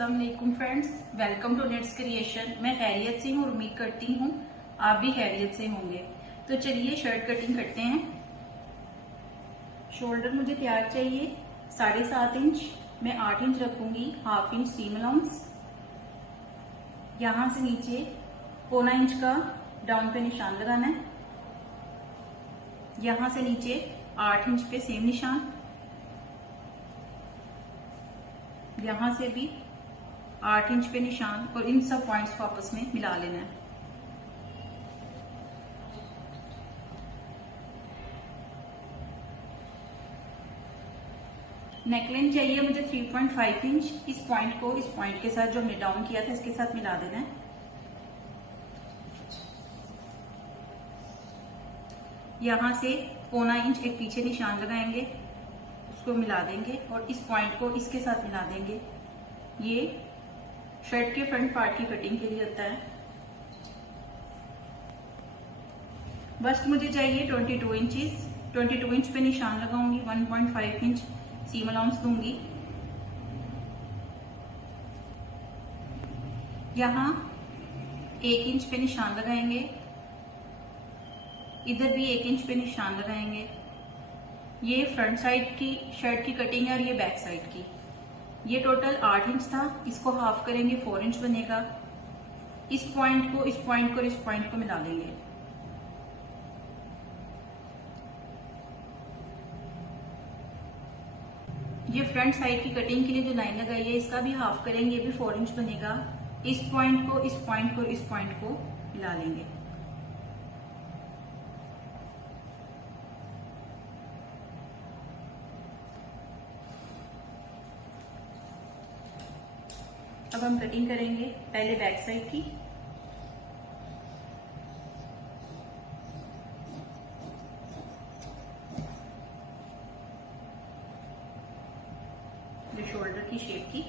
अस्सलाम वालेकुम friends, welcome to nets creation. मैं खैरियत से हूँ और उम्मीद करती हूँ आप भी खैरियत से होंगे। तो चलिए शर्ट कटिंग करते हैं। शोल्डर मुझे तैयार चाहिए 7.5 इंच, मैं 8 इंच रखूंगी। हाफ इंच सीम अलाउंस, यहाँ से नीचे 1/4 इंच का डाउन पे निशान लगाना है। यहाँ से नीचे 8 इंच पे सेम निशान, यहाँ से भी 8 इंच पे निशान, और इन सब पॉइंट्स को आपस में मिला लेना है। नेकलाइन चाहिए मुझे 3.5 इंच। इस पॉइंट को इस पॉइंट के साथ जो हमने डाउन किया था इसके साथ मिला देना है। यहाँ से 1/4 इंच एक पीछे निशान लगाएंगे, उसको मिला देंगे और इस पॉइंट को इसके साथ मिला देंगे। ये शर्ट के फ्रंट पार्ट की कटिंग के लिए होता है। बस्ट मुझे चाहिए 22 इंचेस। 22 इंच पे निशान लगाऊंगी। 1.5 इंच सीम अलाउंस दूंगी। यहाँ 1 इंच पे निशान लगाएंगे, इधर भी 1 इंच पे निशान लगाएंगे। ये फ्रंट साइड की शर्ट की कटिंग है और ये बैक साइड की। ये टोटल 8 इंच था, इसको हाफ करेंगे 4 इंच बनेगा। इस पॉइंट को इस पॉइंट को और इस पॉइंट को मिला देंगे। ये फ्रंट साइड की कटिंग के लिए जो लाइन लगाई है इसका भी हाफ करेंगे, ये भी 4 इंच बनेगा। इस पॉइंट को इस पॉइंट को इस पॉइंट को मिला लेंगे। अब हम कटिंग करेंगे पहले बैक साइड की। जो शोल्डर की शेप की।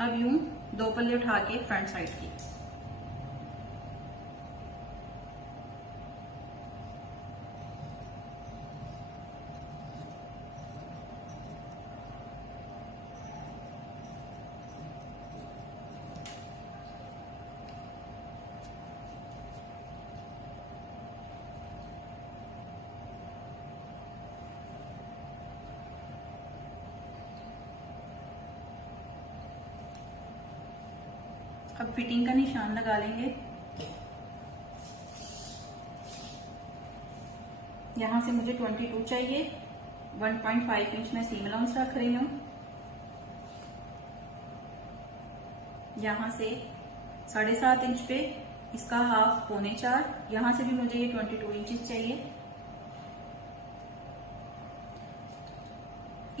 अब यूं 2 पल्ले उठा के फ्रंट साइड की। अब फिटिंग का निशान लगा लेंगे। यहां से मुझे 22 चाहिए। 1.5 इंच में सीम अलाउंस रख रही हूं। यहां से 7.5 इंच पे इसका हाफ 3.25। यहां से भी मुझे ये 22 इंचेस चाहिए।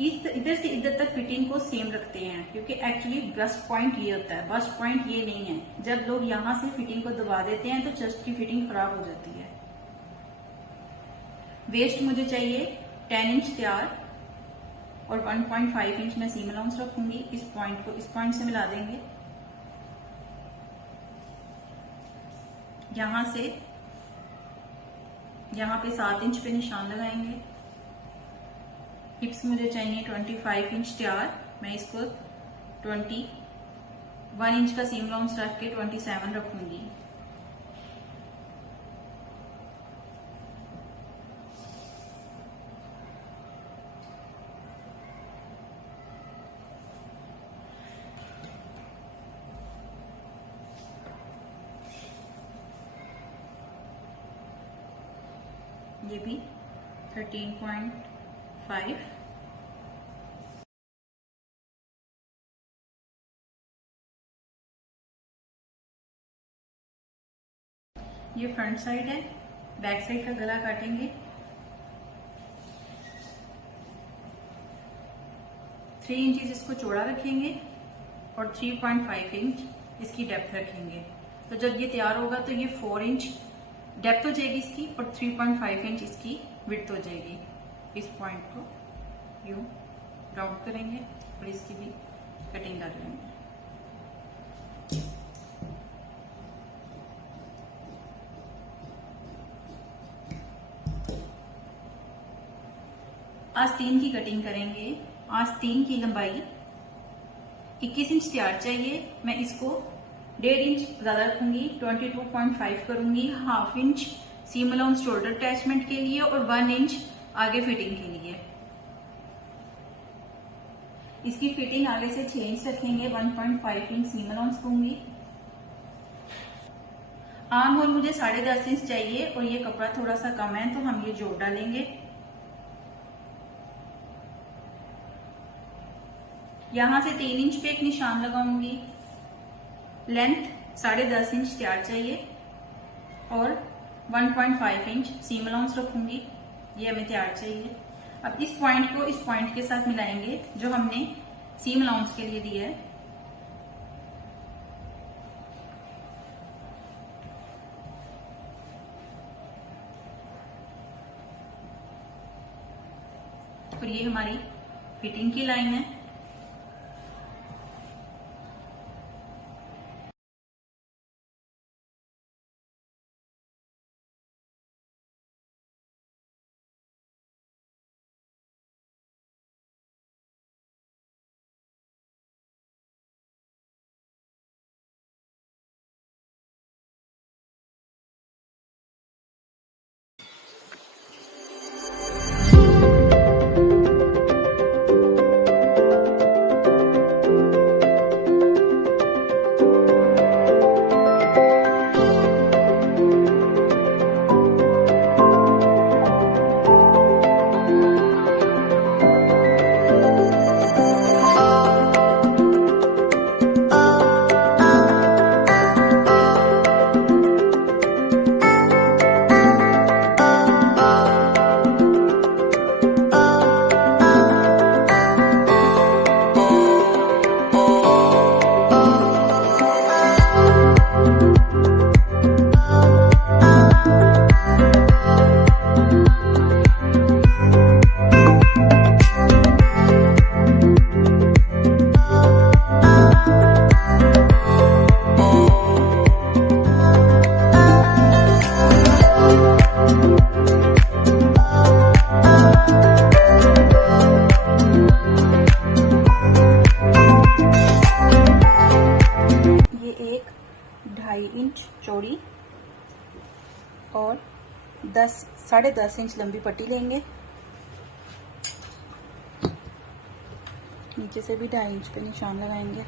इधर से इधर तक फिटिंग को सेम रखते हैं क्योंकि एक्चुअली ब्रस्ट पॉइंट ये होता है, बस्ट पॉइंट ये नहीं है। जब लोग यहां से फिटिंग को दबा देते हैं तो चेस्ट की फिटिंग खराब हो जाती है। वेस्ट मुझे चाहिए 10 इंच तैयार और 1.5 इंच में सीम अलाउंस रखूंगी। इस पॉइंट को इस पॉइंट से मिला देंगे। यहां से यहां पे 7 इंच पे निशान लगाएंगे। हिप्स मुझे चाहिए 25 इंच तैयार। मैं इसको 21 इंच का सीम अलाउंस रख के 27 रखूंगी। ये भी 13.5। ये फ्रंट साइड है। बैक साइड का गला काटेंगे। 3 इंचेस इसको चौड़ा रखेंगे और 3.5 इंच इसकी डेप्थ रखेंगे। तो जब ये तैयार होगा तो ये 4 इंच डेप्थ हो जाएगी इसकी और 3.5 इंच इसकी विड्थ हो जाएगी। इस पॉइंट को यूं राउंड करेंगे और इसकी भी कटिंग कर लेंगे। आस्तीन की कटिंग करेंगे। आस्तीन की लंबाई 21 इंच तैयार चाहिए। मैं इसको 1.5 इंच ज्यादा रखूंगी, 22.5 करूंगी। Half inch seam allowance shoulder attachment के लिए और 1 इंच आगे फिटिंग के लिए। इसकी फिटिंग आगे से 6 इंच रखेंगे, 1.5 इंच सीम अलाउंस दूंगी। आर्म होल मुझे 10.5 इंच चाहिए और ये कपड़ा थोड़ा सा कम है तो हम ये जोड़ डालेंगे। यहां से 3 इंच पे एक निशान लगाऊंगी। लेंथ 10.5 इंच तैयार चाहिए और 1.5 इंच सीम अलाउंस रखूंगी। ये हमें तैयार चाहिए। अब इस पॉइंट को इस पॉइंट के साथ मिलाएंगे जो हमने सीम अलाउंस के लिए दिया है। और ये हमारी फिटिंग की लाइन है। चौड़ी और 10-10.5 इंच लंबी पट्टी लेंगे। नीचे से भी 2.5 इंच पे निशान लगाएंगे।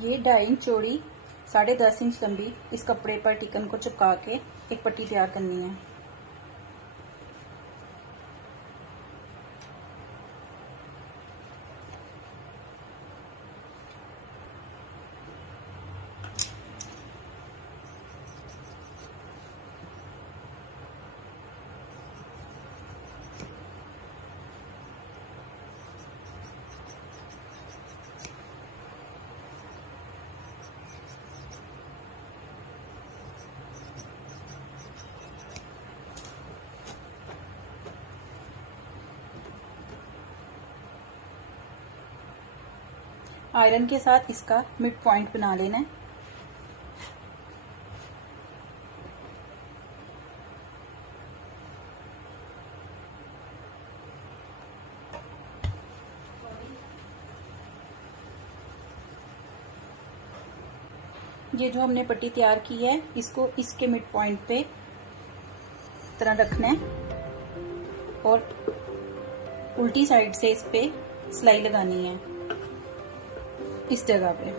ये 2.5 इंच चौड़ी 10.5 इंच लंबी इस कपड़े पर टिकन को चिपका के एक पट्टी तैयार करनी है। आयरन के साथ इसका मिड पॉइंट बना लेना है। ये जो हमने पट्टी तैयार की है इसको इसके मिड पॉइंट पे तरह रखना है और उल्टी साइड से इस पे सिलाई लगानी है इस जगह पे।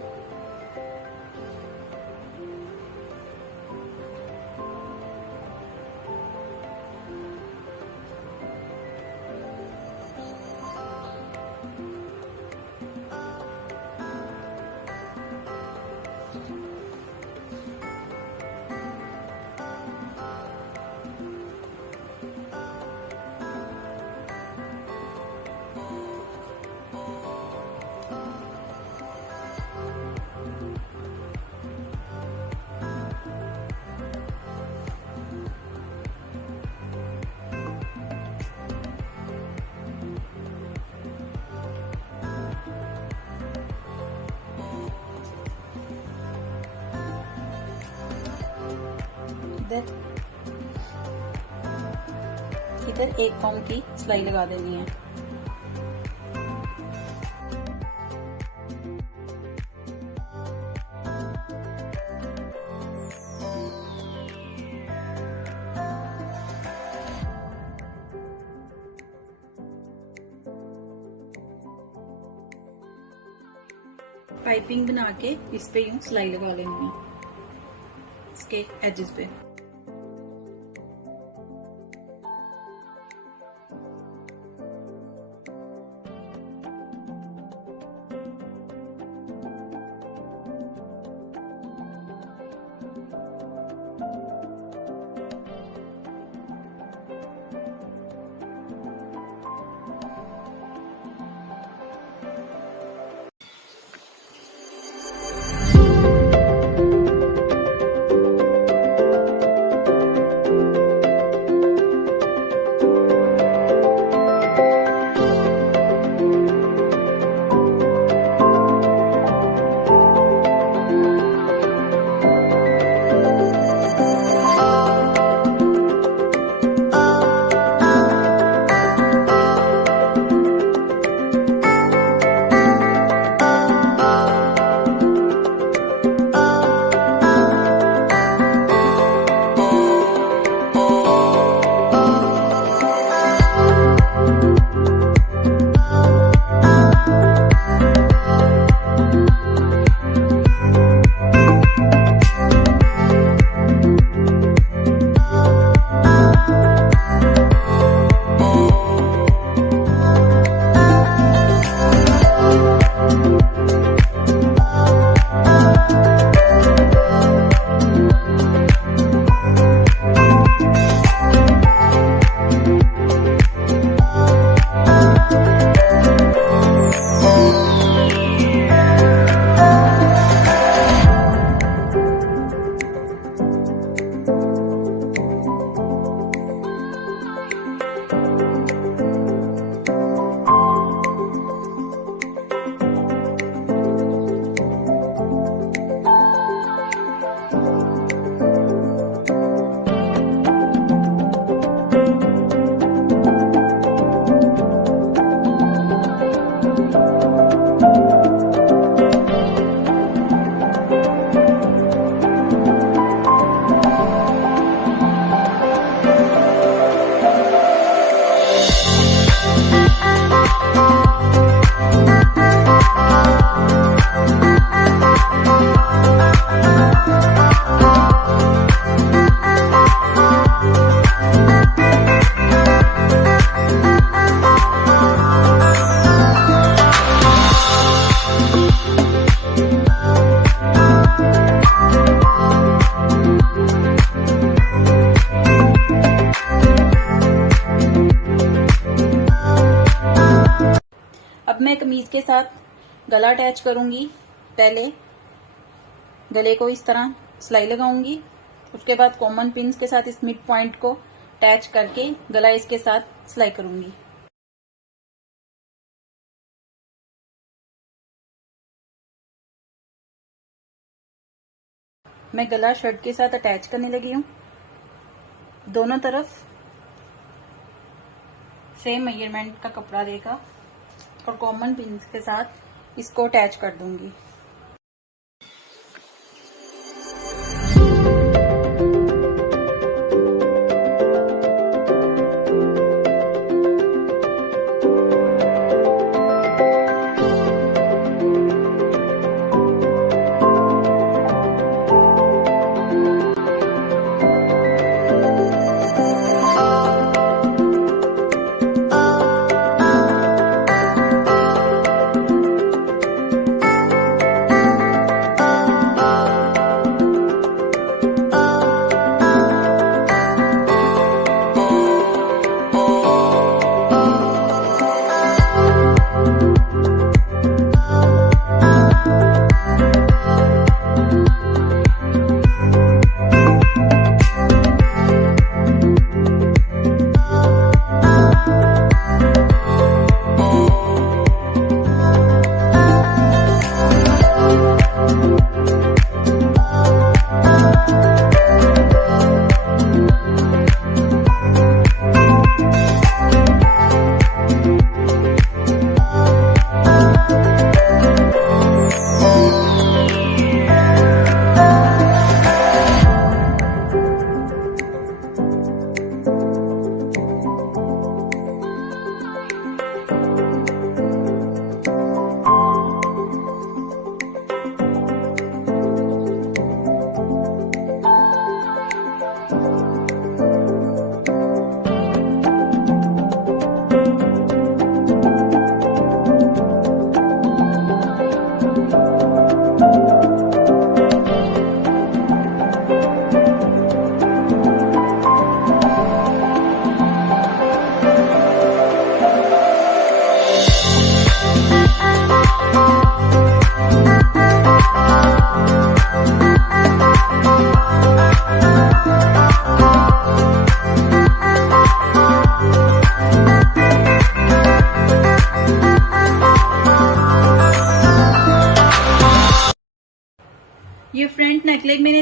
इधर एक कॉम की सिलाई लगा देनी है। पाइपिंग बना के इस पे यूं सिलाई लगा लेनी है इसके एजेस पे। अब मैं कमीज के साथ गला अटैच करूंगी। पहले गले को इस तरह सिलाई लगाऊंगी, उसके बाद कॉमन पिन्स के साथ इस मिड पॉइंट को अटैच करके गला इसके साथ सिलाई करूंगी। मैं गला शर्ट के साथ अटैच करने लगी हूँ। दोनों तरफ सेम मेजरमेंट का कपड़ा देकर और कॉमन पिन्स के साथ इसको अटैच कर दूंगी।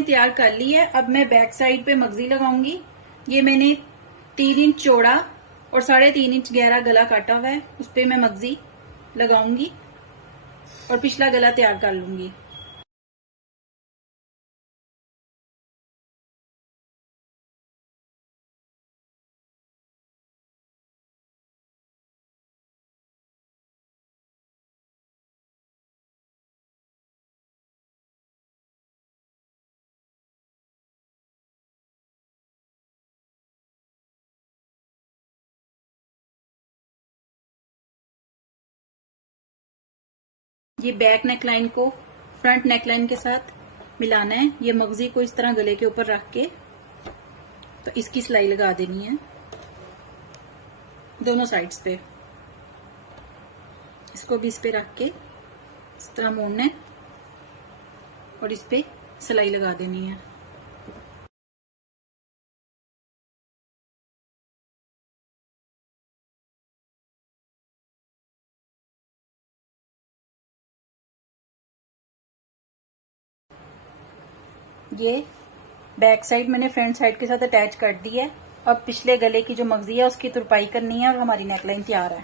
तैयार कर ली है। अब मैं बैक साइड पे मगजी लगाऊंगी। ये मैंने 3 इंच चौड़ा और 3.5 इंच गहरा गला काटा हुआ है, उस पे मैं मगजी लगाऊंगी और पिछला गला तैयार कर लूंगी। ये बैक नेकलाइन को फ्रंट नेकलाइन के साथ मिलाना है। ये मगजी को इस तरह गले के ऊपर रख के तो इसकी सिलाई लगा देनी है दोनों साइड्स पे। इसको भी इस पे रख के इस तरह मोड़ना है और इस पे सिलाई लगा देनी है। ये बैक साइड मैंने फ्रंट साइड के साथ अटैच कर दी है। अब पिछले गले की जो मगजी है उसकी तुरपाई करनी है और हमारी नेकलाइन तैयार है।